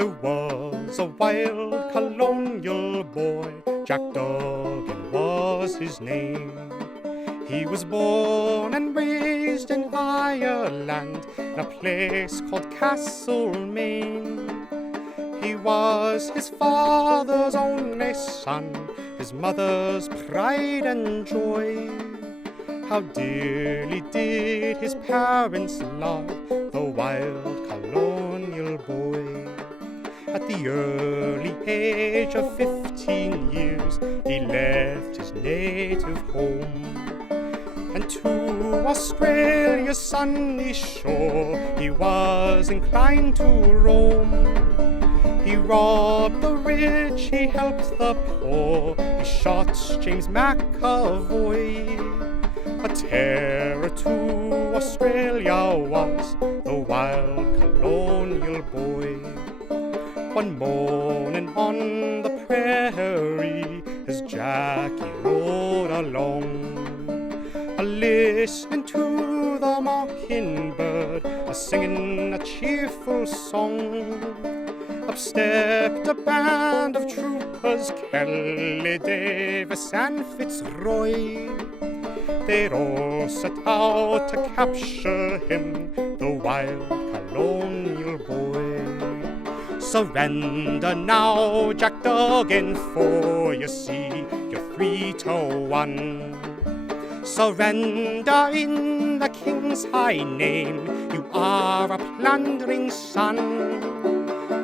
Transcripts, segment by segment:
There was a wild colonial boy, Jack Donohoe was his name. He was born and raised in Ireland, in a place called Castlemaine. He was his father's only son, his mother's pride and joy. How dearly did his parents love the wild colonial boy. At the early age of 15 years, he left his native home, and to Australia's sunny shore he was inclined to roam. He robbed the rich, he helped the poor, he shot James McAvoy. A terror to Australia was the wild colonial boy. One morning on the prairie, as Jackie rode along, listening to the mockingbird, singing a cheerful song, up stepped a band of troopers, Kelly, Davis and Fitzroy. They'd all set out to capture him, the wild colonial boy. Surrender now, Jack Donohoe, for you see you're 3-1. Surrender in the king's high name, you are a plundering son.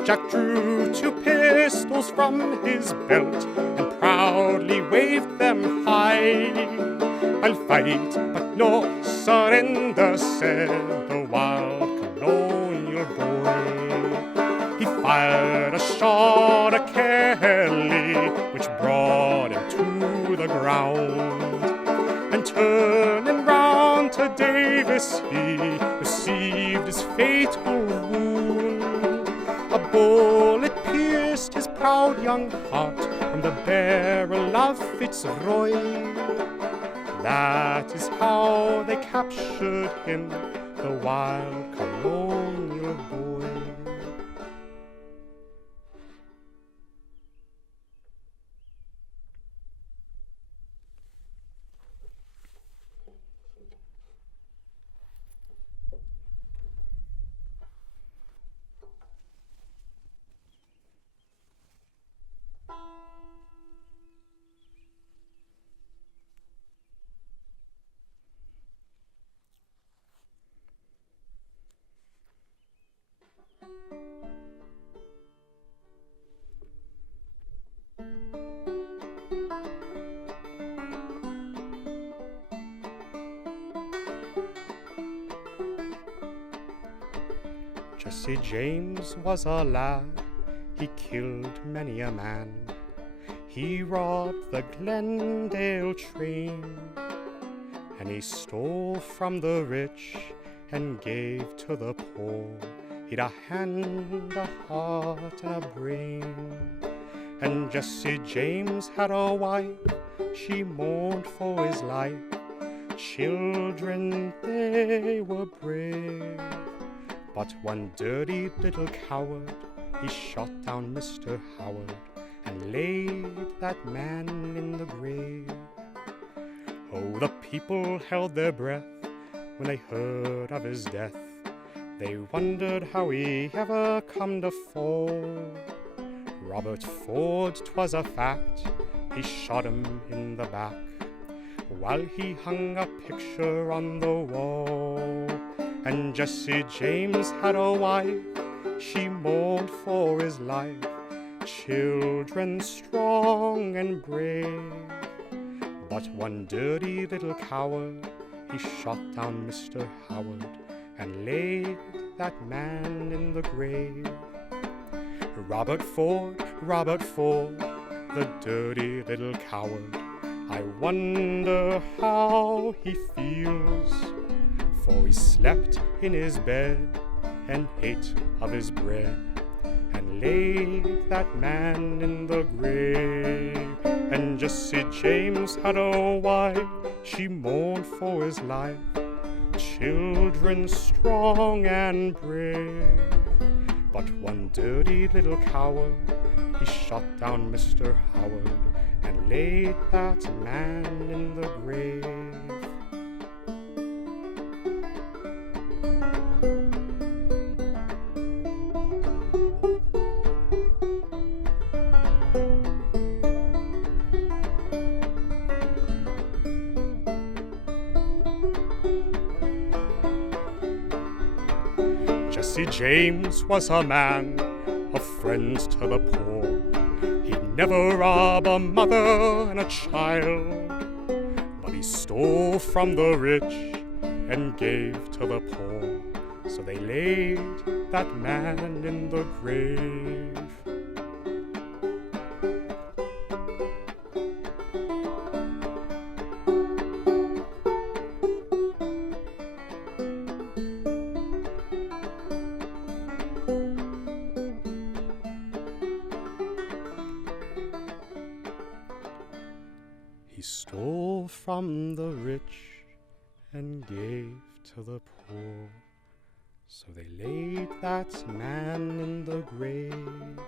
Jack drew 2 pistols from his belt and proudly waved them high. I'll fight, but no surrender, said the wild colonial boy. He fired a shot at Kelly, which brought him to the ground, and turning round to Davis, he received his fatal wound. A bullet pierced his proud young heart from the barrel of Fitzroy. That is how they captured him, the wild colonial boy. Jesse James was a lad, he killed many a man. He robbed the Glendale train, and he stole from the rich and gave to the poor. He'd a hand, a heart, and a brain. And Jesse James had a wife, she mourned for his life. Children, they were brave, but one dirty little coward, he shot down Mr. Howard and laid that man in the grave. Oh, the people held their breath when they heard of his death. They wondered how he ever come to fall. Robert Ford, 'twas a fact, he shot him in the back while he hung a picture on the wall. And Jesse James had a wife, she mourned for his life. Children strong and brave, but one dirty little coward, he shot down Mr. Howard and laid that man in the grave. Robert Ford, the dirty little coward, I wonder how he feels, for he slept in his bed and ate of his bread and laid that man in the grave. And Jesse James had a wife, she mourned for his life. Children strong and brave, But one dirty little coward, he shot down Mr. Howard and laid that man in the grave. Jesse James was a man of friends to the poor. He'd never rob a mother and a child, but he stole from the rich and gave to the poor. So they laid that man in the grave. He stole from the rich and gave to the poor. So they laid that man in the grave.